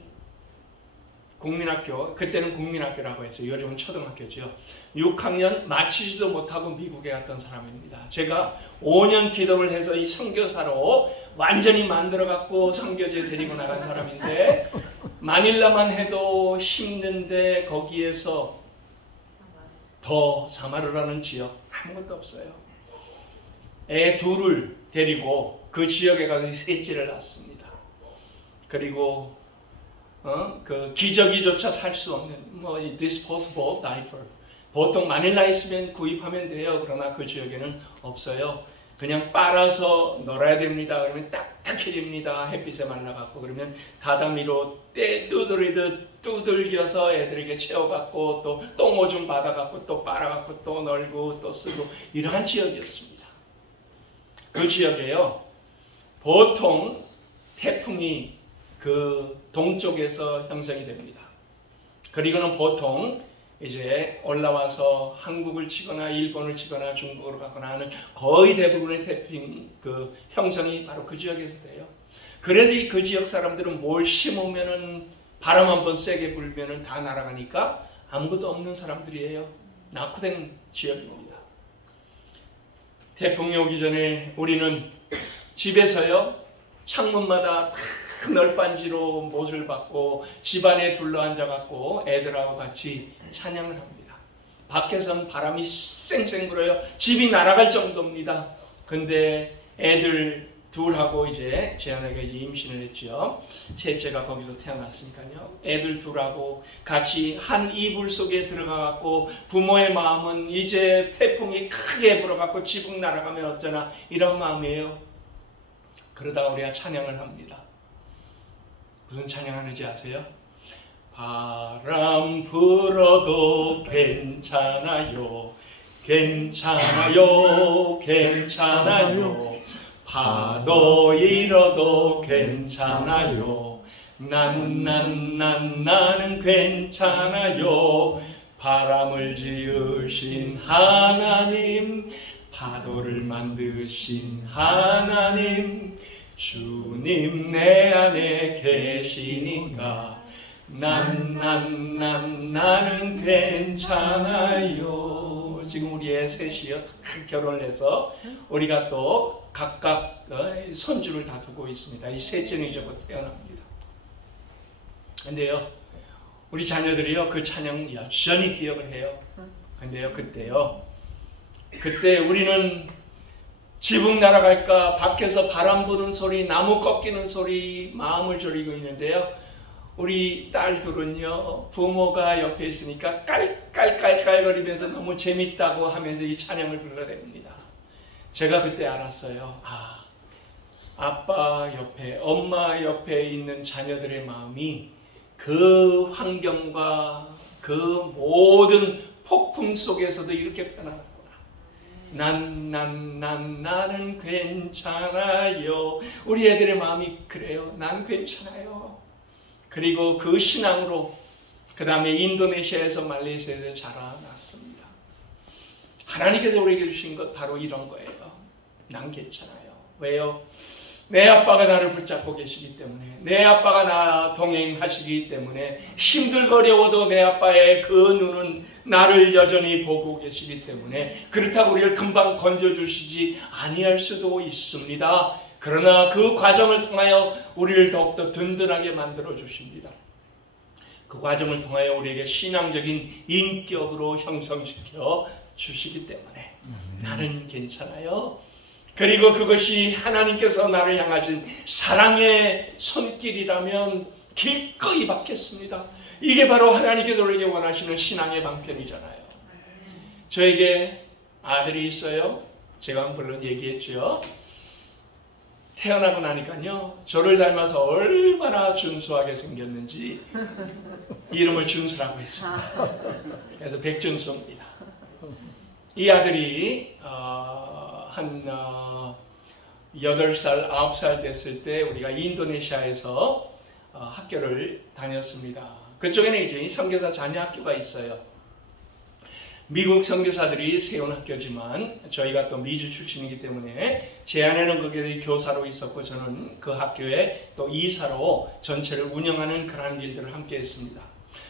국민학교, 그때는 국민학교라고 했어요. 요즘은 초등학교죠. 6학년 마치지도 못하고 미국에 갔던 사람입니다. 제가 5년 기도를 해서 이 선교사로 완전히 만들어갖고 선교지에 데리고 나간 사람인데 마닐라만 해도 힘든데 거기에서 더 사마르라는 지역 아무것도 없어요. 애 둘을 데리고 그 지역에 가서 셋째를 낳습니다. 그리고 그 기저귀조차 살 수 없는 disposable diaper. 보통 마닐라에 있으면 구입하면 돼요. 그러나 그 지역에는 없어요. 그냥 빨아서 놀아야 됩니다. 그러면 딱딱해집니다. 햇빛에 말라갖고. 그러면 다다미로 때 두드리듯 두들겨서 애들에게 채워갖고 또 똥오줌 받아갖고 또 빨아갖고 또 널고 또 쓰고 이러한 지역이었습니다. 그 지역에요. 보통 태풍이 그 동쪽에서 형성이 됩니다. 그리고는 보통 이제 올라와서 한국을 치거나 일본을 치거나 중국으로 가거나 하는 거의 대부분의 태풍 그 형성이 바로 그 지역에서 돼요. 그래서 그 지역 사람들은 뭘 심으면은 바람 한번 세게 불면은 다 날아가니까 아무것도 없는 사람들이에요. 낙후된 지역입니다. 태풍이 오기 전에 우리는 집에서요 창문마다 큰 널빤지로 못을 받고 집안에 둘러앉아갖고 애들하고 같이 찬양을 합니다. 밖에선 바람이 쌩쌩 불어요. 집이 날아갈 정도입니다. 근데 애들 둘하고 이제 제 아내가 이제 임신을 했죠. 셋째가 거기서 태어났으니까요. 애들 둘하고 같이 한 이불 속에 들어가갖고 부모의 마음은 이제 태풍이 크게 불어갖고 지붕 날아가면 어쩌나 이런 마음이에요. 그러다가 우리가 찬양을 합니다. 무슨 찬양하는지 아세요? 바람 불어도 괜찮아요. 괜찮아요. 괜찮아요. 파도 일어도 괜찮아요. 나는 괜찮아요. 바람을 지으신 하나님, 파도를 만드신 하나님, 주님 내 안에 계시니까 나는 괜찮아요. 지금 우리 애 셋이요 결혼을 해서 우리가 또 각각 손주를 다 두고 있습니다. 이 셋째는 이제 곧 태어납니다. 근데요 우리 자녀들이요 그 찬양 여전히 기억을 해요. 근데요 그때 우리는 지붕 날아갈까 밖에서 바람 부는 소리, 나무 꺾이는 소리 마음을 졸이고 있는데요. 우리 딸 둘은요 부모가 옆에 있으니까 깔깔깔깔거리면서 너무 재밌다고 하면서 이 찬양을 불러댑니다. 제가 그때 알았어요. 아빠 옆에, 엄마 옆에 있는 자녀들의 마음이 그 환경과 그 모든 폭풍 속에서도 이렇게 편안하구나. 나는 괜찮아요. 우리 애들의 마음이 그래요. 난 괜찮아요. 그리고 그 신앙으로 그 다음에 인도네시아에서 말레이시아에서 자라났습니다. 하나님께서 우리에게 주신 것 바로 이런 거예요. 난 괜찮아요. 왜요? 내 아빠가 나를 붙잡고 계시기 때문에, 내 아빠가 나 동행하시기 때문에, 힘들거려워도 내 아빠의 그 눈은 나를 여전히 보고 계시기 때문에 그렇다고 우리를 금방 건져주시지 아니할 수도 있습니다. 그러나 그 과정을 통하여 우리를 더욱더 든든하게 만들어 주십니다. 그 과정을 통하여 우리에게 신앙적인 인격으로 형성시켜 주시기 때문에 나는 괜찮아요. 그리고 그것이 하나님께서 나를 향하신 사랑의 손길이라면 기꺼이 받겠습니다. 이게 바로 하나님께서 우리에게 원하시는 신앙의 방편이잖아요. 저에게 아들이 있어요. 제가 물론 얘기했죠. 태어나고 나니까요, 저를 닮아서 얼마나 준수하게 생겼는지 이름을 준수라고 했습니다. 그래서 백준수입니다. 이 아들이 한 8살, 9살 됐을 때 우리가 인도네시아에서 학교를 다녔습니다. 그쪽에는 이제 선교사 자녀 학교가 있어요. 미국 선교사들이 세운 학교지만 저희가 또 미주 출신이기 때문에 제 아내는 거기에 교사로 있었고 저는 그 학교에 또 이사로 전체를 운영하는 그러한 일들을 함께 했습니다.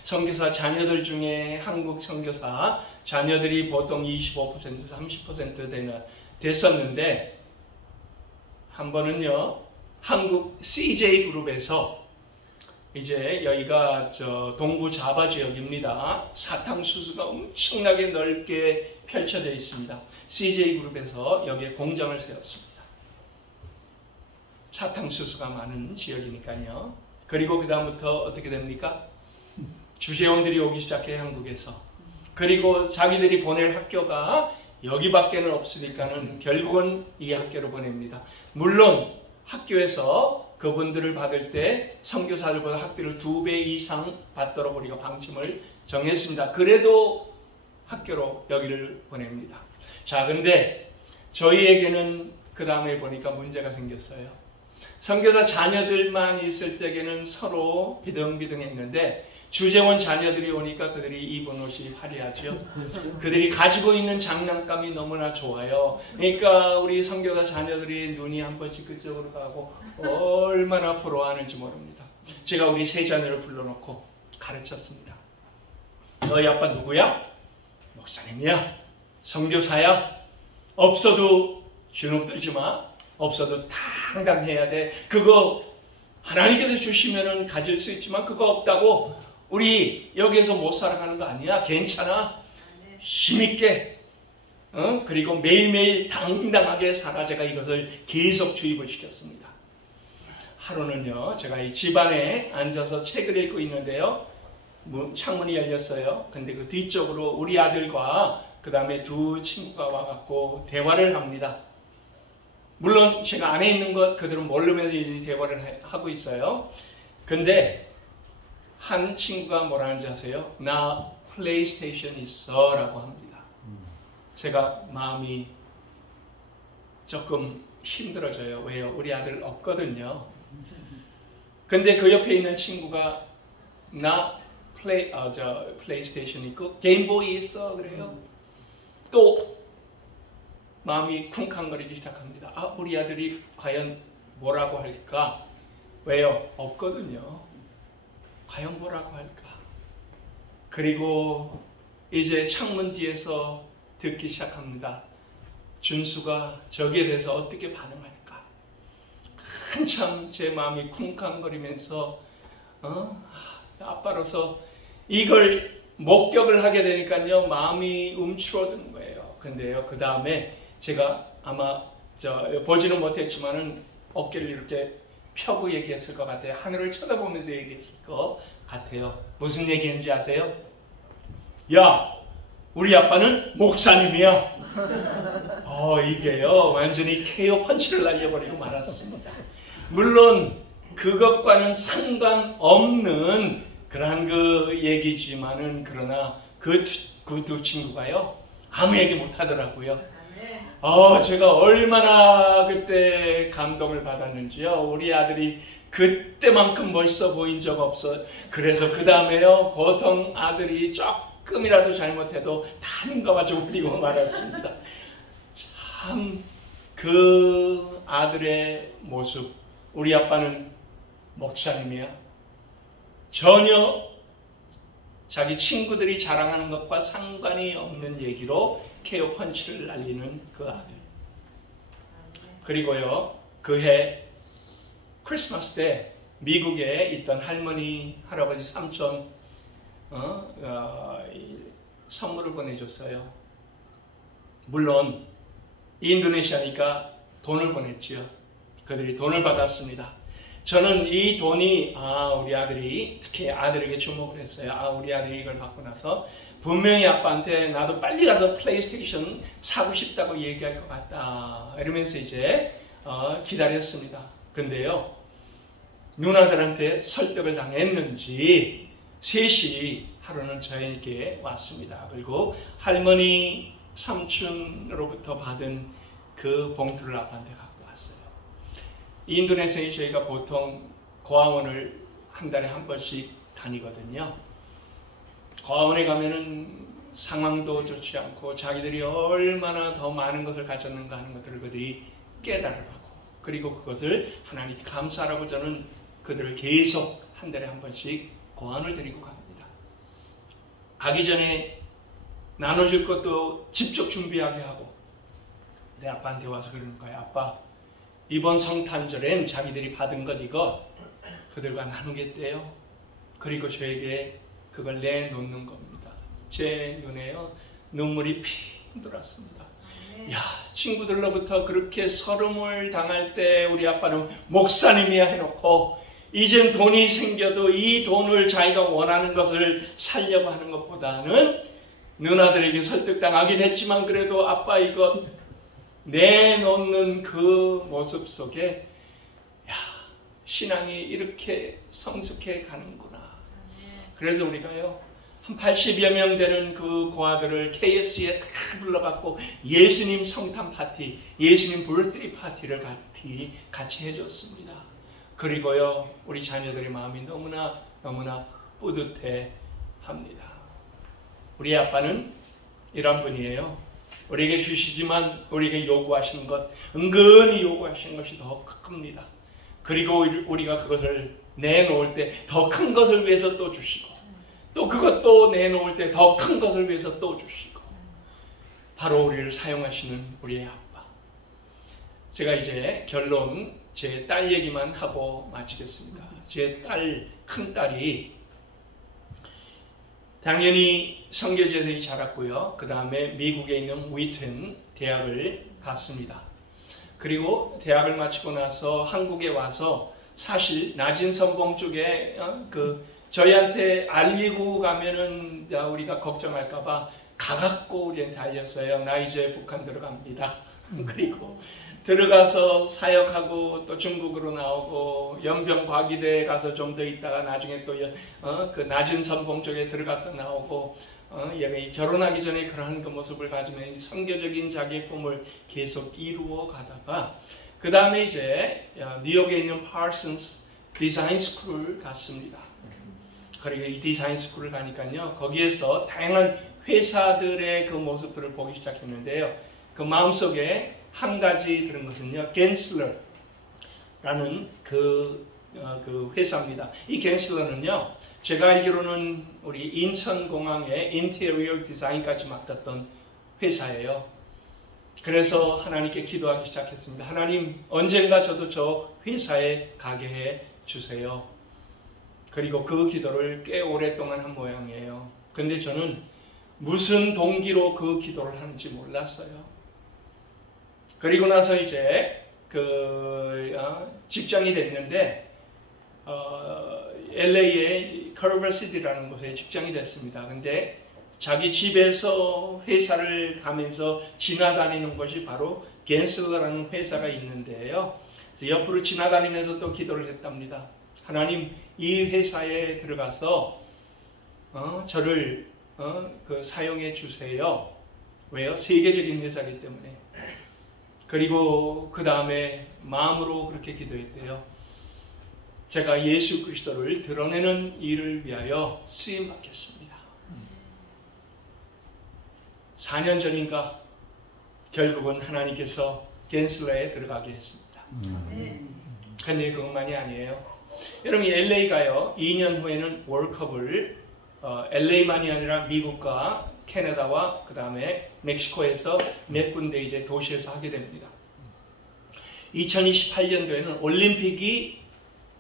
선교사 자녀들 중에 한국 선교사 자녀들이 보통 25%, 30% 됐었는데 한 번은요, 한국 CJ 그룹에서 이제 여기가 동부 자바 지역입니다. 사탕수수가 엄청나게 넓게 펼쳐져 있습니다. CJ 그룹에서 여기에 공장을 세웠습니다. 사탕수수가 많은 지역이니까요. 그리고 그 다음부터 어떻게 됩니까? 주재원들이 오기 시작해요, 한국에서. 그리고 자기들이 보낼 학교가 여기밖에는 없으니까는 결국은 이 학교로 보냅니다. 물론 학교에서 그분들을 받을 때 선교사들보다 학비를 2배 이상 받도록 우리가 방침을 정했습니다. 그래도 학교로 여기를 보냅니다. 자, 근데 저희에게는 그 다음에 보니까 문제가 생겼어요. 선교사 자녀들만 있을 때에는 서로 비등비등했는데 주재원 자녀들이 오니까 그들이 입은 옷이 화려하죠. 그들이 가지고 있는 장난감이 너무나 좋아요. 그러니까 우리 선교사 자녀들이 눈이 한 번씩 그쪽으로 가고 얼마나 부러워하는지 모릅니다. 제가 우리 세 자녀를 불러놓고 가르쳤습니다. 너희 아빠 누구야? 목사님이야. 선교사야. 없어도 주눅 들지 마. 없어도 당당해야 돼. 그거 하나님께서 주시면은 가질 수 있지만 그거 없다고 우리 여기에서 못 살아가는 거 아니야. 괜찮아. 힘있게. 그리고 매일매일 당당하게 살아. 제가 이것을 계속 주입을 시켰습니다. 하루는요, 제가 이 집안에 앉아서 책을 읽고 있는데요. 창문이 열렸어요. 근데 그 뒤쪽으로 우리 아들과 그 다음에 두 친구가 와갖고 대화를 합니다. 물론 제가 안에 있는 것 그들은 모르면서 이제 대화를 하고 있어요. 근데 한 친구가 뭐라 하는지 아세요? 나 플레이스테이션 있어 라고 합니다. 제가 마음이 조금 힘들어져요. 왜요? 우리 아들 없거든요. 근데 그 옆에 있는 친구가 나 플레이스테이션 있고 게임보이 있어 그래요. 또 마음이 쿵쾅거리기 시작합니다. 아, 우리 아들이 과연 뭐라고 할까? 왜요? 없거든요. 과연 뭐라고 할까? 그리고 이제 창문 뒤에서 듣기 시작합니다. 준수가 저기에 대해서 어떻게 반응할까? 한참 제 마음이 쿵쾅거리면서 아빠로서 이걸 목격을 하게 되니까요, 마음이 움츠러드는 거예요. 근데요, 그 다음에 제가 아마 보지는 못했지만은 어깨를 이렇게 펴고 얘기했을 것 같아요. 하늘을 쳐다보면서 얘기했을 것 같아요. 무슨 얘기인지 아세요? 야, 우리 아빠는 목사님이야. 이게요, 완전히 KO 펀치를 날려버리고 말았습니다. 물론 그것과는 상관없는 그러한 그 얘기지만은, 그러나 그 두 친구가요, 아무 얘기 못 하더라고요. 제가 얼마나 그때 감동을 받았는지요. 우리 아들이 그때만큼 멋있어 보인 적 없어. 그래서 그 다음에요, 보통 아들이 조금이라도 잘못해도 다 눈 감아주고 버리고 말았습니다. 참 그 아들의 모습, 우리 아빠는 목사님이야. 전혀 자기 친구들이 자랑하는 것과 상관이 없는 얘기로 KO 펀치를 날리는 그 아들. 그리고요, 그해 크리스마스 때 미국에 있던 할머니, 할아버지, 삼촌 선물을 보내줬어요. 물론 인도네시아니까 돈을 보냈지요. 그들이 돈을 받았습니다. 저는 이 돈이 우리 아들이, 특히 아들에게 주목을 했어요. 우리 아들이 이걸 받고 나서 분명히 아빠한테 나도 빨리 가서 플레이스테이션 사고 싶다고 얘기할 것 같다 이러면서 이제 기다렸습니다. 근데요, 누나들한테 설득을 당했는지 셋이 하루는 저에게 왔습니다. 그리고 할머니 삼촌으로부터 받은 그 봉투를 아빠한테 갖고 왔어요. 인도네시아에 저희가 보통 고아원을 한 달에 한 번씩 다니거든요. 고아원에 가면은 상황도 좋지 않고 자기들이 얼마나 더 많은 것을 가졌는가 하는 것들을 그들이 깨달으라고, 그리고 그것을 하나님께 감사하라고 저는 그들을 계속 한 달에 한 번씩 고아원을 데리고 갑니다. 가기 전에 나눠줄 것도 직접 준비하게 하고, 내 아빠한테 와서 그러는 거예요. 아빠, 이번 성탄절엔 자기들이 받은 것 이거 그들과 나누겠대요. 그리고 저에게 그걸 내놓는 겁니다. 제 눈에요, 눈물이 핑 돌았습니다. 야, 친구들로부터 그렇게 서름을 당할 때 우리 아빠는 목사님이야 해놓고, 이젠 돈이 생겨도 이 돈을 자기가 원하는 것을 살려고 하는 것보다는 누나들에게 설득당하긴 했지만 그래도 아빠 이것 내놓는 그 모습 속에, 야, 신앙이 이렇게 성숙해 가는구나. 그래서 우리가요, 한 80여 명 되는 그 고아들을 KFC에 다 불러갖고 예수님 성탄 파티, 예수님 birthday 파티를 같이 해줬습니다. 그리고요, 우리 자녀들의 마음이 너무나 뿌듯해 합니다. 우리 아빠는 이런 분이에요. 우리에게 주시지만 우리에게 요구하시는 것, 은근히 요구하시는 것이 더 큽니다. 그리고 우리가 그것을 내놓을 때 더 큰 것을 위해서 또 주시고, 또 그것도 내놓을 때 더 큰 것을 위해서 또 주시고, 바로 우리를 사용하시는 우리의 아빠. 제가 이제 결론, 제 딸 얘기만 하고 마치겠습니다. 제 딸, 큰딸이 당연히 선교지에서 자랐고요. 그 다음에 미국에 있는 위튼 대학을 갔습니다. 그리고 대학을 마치고 나서 한국에 와서 사실 낮은 선봉 쪽에 저희한테 알리고 가면은 우리가 걱정할까봐 가갖고 우리한테 알렸어요. 나 이제 북한 들어갑니다. 그리고 들어가서 사역하고 또 중국으로 나오고 연병과기대에 가서 좀 더 있다가 나중에 또 그 낮은 선봉 쪽에 들어갔다 나오고 결혼하기 전에 그러한 그 모습을 가지면 선교적인 자기의 꿈을 계속 이루어 가다가 그 다음에 이제 뉴욕에 있는 파슨스 디자인 스쿨을 갔습니다. 그리고 이 디자인 스쿨을 가니까요, 거기에서 다양한 회사들의 그 모습들을 보기 시작했는데요. 그 마음속에 한 가지 들은 것은요, 겐슬러라는 그 회사입니다. 이 겐슬러는요, 제가 알기로는 우리 인천공항의 인테리어 디자인까지 맡았던 회사예요. 그래서 하나님께 기도하기 시작했습니다. 하나님, 언젠가 저도 저 회사에 가게 해 주세요. 그리고 그 기도를 꽤 오랫동안 한 모양이에요. 근데 저는 무슨 동기로 그 기도를 하는지 몰랐어요. 그리고 나서 이제 직장이 됐는데 LA의 커버시티라는 곳에 직장이 됐습니다. 근데 자기 집에서 회사를 가면서 지나다니는 것이 바로 겐슬러라는 회사가 있는데요. 그래서 옆으로 지나다니면서 또 기도를 했답니다. 하나님, 이 회사에 들어가서 저를 사용해 주세요. 왜요? 세계적인 회사이기 때문에. 그리고 그 다음에 마음으로 그렇게 기도했대요. 제가 예수 그리스도를 드러내는 일을 위하여 쓰임 받겠습니다. 4년 전인가 결국은 하나님께서 겐슬러에 들어가게 했습니다. 근데 그것만이 아니에요. 여러분, LA가요, 2년 후에는 월컵을 LA만이 아니라 미국과 캐나다와 그 다음에 멕시코에서 몇 군데 이제 도시에서 하게 됩니다. 2028년도에는 올림픽이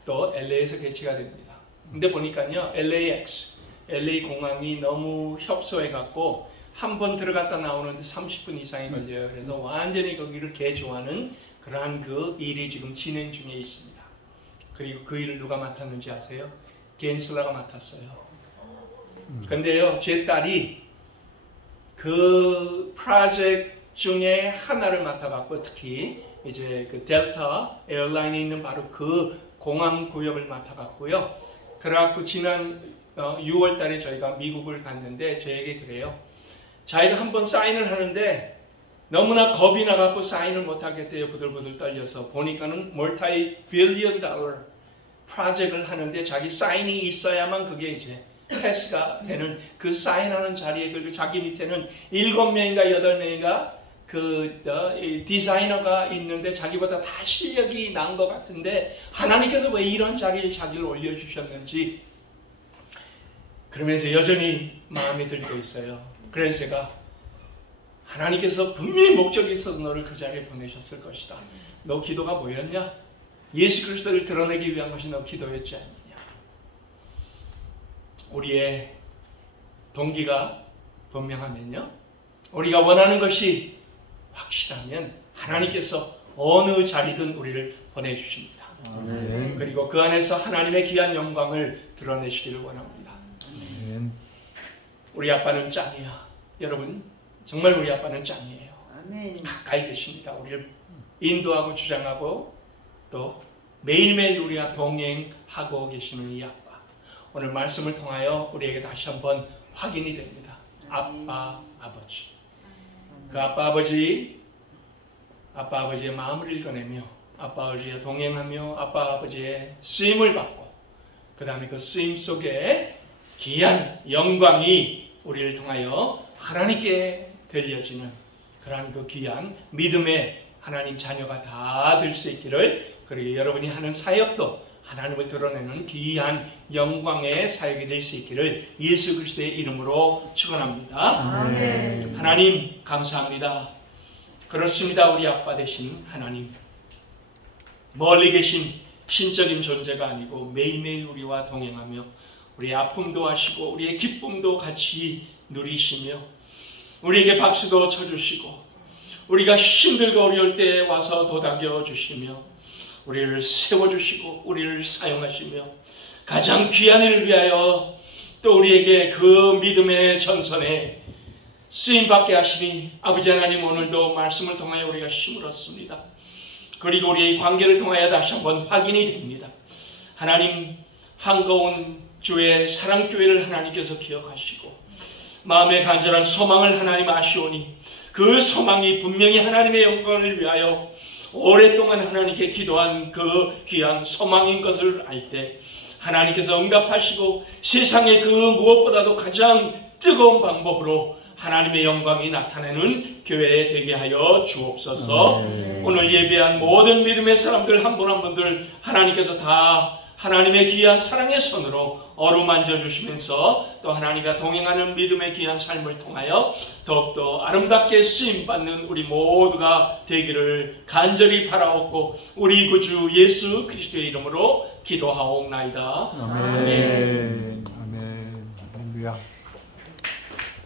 또 LA에서 개최가 됩니다. 근데 보니까요, LA 공항이 너무 협소해갖고 한 번 들어갔다 나오는데 30분 이상이 걸려요. 그래서 완전히 거기를 개조하는 그러한 그 일이 지금 진행 중에 있습니다. 그리고 그 일을 누가 맡았는지 아세요? 겐슬러가 맡았어요. 근데요, 제 딸이 그 프로젝트 중에 하나를 맡아갖고 특히 이제 그 델타 에어라인에 있는 바로 그 공항 구역을 맡아갖고요. 그래갖고 지난 6월 달에 저희가 미국을 갔는데 저에게 그래요. 자기가 한번 사인을 하는데 너무나 겁이 나갖고 사인을 못하겠대요. 부들부들 떨려서. 보니까는 멀티 빌리언 달러 프로젝트를 하는데 자기 사인이 있어야만 그게 이제 패스가 되는 그 사인하는 자리에 그리고 자기 밑에는 7명인가 8명인가 그 디자이너가 있는데 자기보다 다 실력이 난 것 같은데 하나님께서 왜 이런 자리에 자기를 올려주셨는지 그러면서 여전히 마음에 들고 있어요. 그래서 제가 하나님께서 분명히 목적이 있어서 너를 그 자리에 보내셨을 것이다. 너 기도가 뭐였냐? 예수 그리스도를 드러내기 위한 것이 너 기도였지 않느냐. 우리의 동기가 분명하면요, 우리가 원하는 것이 확실하면 하나님께서 어느 자리든 우리를 보내주십니다. 아멘. 그리고 그 안에서 하나님의 귀한 영광을 드러내시기를 원합니다. 아멘. 우리 아빠는 짱이야. 여러분, 정말 우리 아빠는 짱이에요. 아멘. 가까이 계십니다. 우리를 인도하고 주장하고 또 매일매일 우리와 동행하고 계시는 이 아빠. 오늘 말씀을 통하여 우리에게 다시 한번 확인이 됩니다. 아빠, 아버지. 그 아빠, 아버지의 마음을 읽어내며 아빠, 아버지와 동행하며 아빠, 아버지의 쓰임을 받고 그 다음에 그 쓰임 속에 귀한 영광이 우리를 통하여 하나님께 들려지는 그러한 그 귀한 믿음의 하나님 자녀가 다 될 수 있기를, 그리고 여러분이 하는 사역도 하나님을 드러내는 귀한 영광의 사역이 될 수 있기를 예수 그리스도의 이름으로 축원합니다. 아멘. 하나님 감사합니다. 그렇습니다. 우리 아빠 되신 하나님, 멀리 계신 신적인 존재가 아니고 매일매일 우리와 동행하며 우리의 아픔도 하시고 우리의 기쁨도 같이 누리시며 우리에게 박수도 쳐주시고 우리가 힘들고 어려울 때 와서 도닥여 주시며 우리를 세워주시고 우리를 사용하시며 가장 귀한 일을 위하여 또 우리에게 그 믿음의 전선에 쓰임받게 하시니 아버지 하나님, 오늘도 말씀을 통하여 우리가 힘을 얻습니다. 그리고 우리의 관계를 통하여 다시 한번 확인이 됩니다. 하나님, 한가운 주의 사랑교회를 하나님께서 기억하시고 마음의 간절한 소망을 하나님 아시오니 그 소망이 분명히 하나님의 영광을 위하여 오랫동안 하나님께 기도한 그 귀한 소망인 것을 알 때 하나님께서 응답하시고 세상의 그 무엇보다도 가장 뜨거운 방법으로 하나님의 영광이 나타내는 교회 되게 하여 주옵소서. 오늘 예배한 모든 믿음의 사람들 한 분 한 분들 하나님께서 다 하나님의 귀한 사랑의 손으로 어루만져 주시면서 또 하나님과 동행하는 믿음의 귀한 삶을 통하여 더욱더 아름답게 쓰임받는 우리 모두가 되기를 간절히 바라옵고 우리 구주 예수 그리스도의 이름으로 기도하옵나이다. 아멘.